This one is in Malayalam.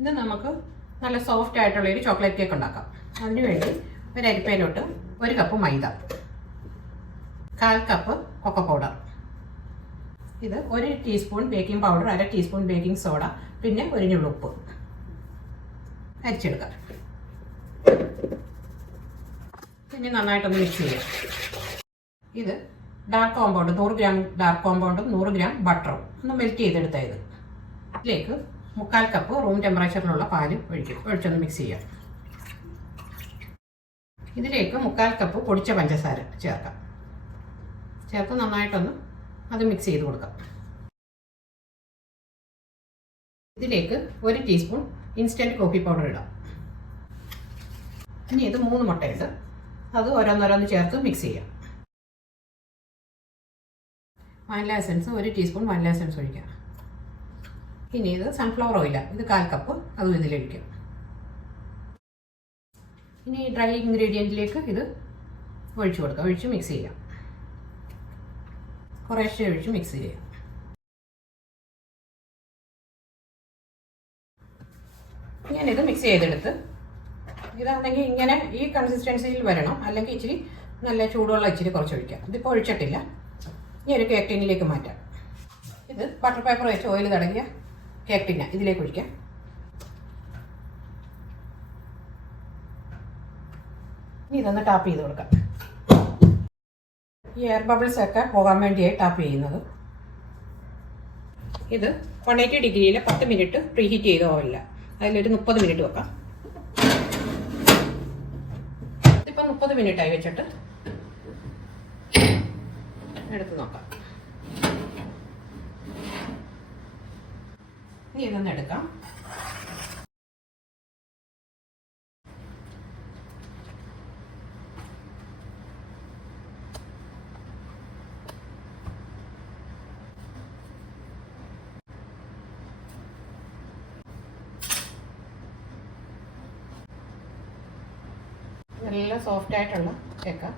ഇത് നമുക്ക് നല്ല സോഫ്റ്റ് ആയിട്ടുള്ളൊരു ചോക്ലേറ്റ് കേക്ക് ഉണ്ടാക്കാം. അതിനുവേണ്ടി ഒരു അരിപ്പയിലോട്ട് 1 കപ്പ് മൈദ, 1/4 കപ്പ് കൊക്കോ പൗഡർ, ഇത് 1 teaspoon baking powder, 1/2 teaspoon baking soda, പിന്നെ 1 നുള്ള് ഉപ്പ് അരിച്ചെടുക്കാം. പിന്നെ നന്നായിട്ടൊന്ന് മിക്സ് ചെയ്യാം. ഇത് ഡാർക്ക് കോമ്പൗണ്ട് 100 ഗ്രാം ഡാർക്ക് കോമ്പൗണ്ടും 100 ഗ്രാം ബട്ടറും ഒന്ന് മെൽറ്റ് ചെയ്തെടുത്തായത്. ഇതിലേക്ക് 3/4 കപ്പ് റൂം ടെമ്പറേച്ചറിലുള്ള പാല് ഒഴിച്ചൊന്ന് മിക്സ് ചെയ്യാം. ഇതിലേക്ക് 3/4 കപ്പ് പൊടിച്ച പഞ്ചസാര ചേർത്ത് നന്നായിട്ടൊന്ന് അത് മിക്സ് ചെയ്ത് കൊടുക്കാം. ഇതിലേക്ക് 1 ടീസ്പൂൺ ഇൻസ്റ്റൻറ്റ് കോഫി പൗഡർ ഇടാം. ഇനി ഇത് 3 മുട്ടയുണ്ട്, അത് ഓരോന്നോരോന്ന് ചേർത്ത് മിക്സ് ചെയ്യാം. Vanilla essence 1 teaspoon vanilla essence ഒഴിക്കാം. ഇനി ഇത് സൺഫ്ലവർ ഓയിലാണ്, ഇത് 1/4 കപ്പ് അതും ഇതിലൊഴിക്കാം. ഇനി ഡ്രൈ ഇൻഗ്രീഡിയൻറ്റിലേക്ക് ഇത് ഒഴിച്ചു കൊടുക്കാം. ഒഴിച്ച് മിക്സ് ചെയ്യാം. കുറേശ്ശെ ഒഴിച്ച് മിക്സ് ചെയ്യാം. ഞാനിത് മിക്സ് ചെയ്തെടുത്ത് ഇതാണെങ്കിൽ ഇങ്ങനെ ഈ കൺസിസ്റ്റൻസിയിൽ വരണം, അല്ലെങ്കിൽ ഇച്ചിരി നല്ല ചൂടുവെള്ളം ഇച്ചിരി കുറച്ച് ഒഴിക്കാം. ഇതിപ്പോൾ ഒഴിച്ചിട്ടില്ല. ഇനി ഒരു കേക്ക് ടിന്നിലേക്ക് മാറ്റാം. ഇത് ബട്ടർ പേപ്പർ വെച്ച് ഓയിൽ തടങ്ങിയ കേക്ക് ടിന്ന ഇതിലേക്ക് ഒഴിക്കാം. ഇനി ഇതൊന്ന് ടാപ്പ് ചെയ്ത് കൊടുക്കാം. ഈ എയർ ബബിൾസ് ഒക്കെ പോകാൻ വേണ്ടിയായി ടാപ്പ് ചെയ്യുന്നത്. ഇത് 180 ഡിഗ്രിയിൽ 10 മിനിറ്റ് പ്രീഹീറ്റ് ചെയ്ത ഓയിലില്ല, അതിലൊരു 30 മിനിറ്റ് വെക്കാം. ഇതിപ്പോൾ 30 മിനിറ്റായി വെച്ചിട്ട് എടുത്ത് നോക്കാം. ഇനി ഇതൊന്ന് എടുക്കാം. നല്ല സോഫ്റ്റ് ആയിട്ടുള്ള കേക്ക്.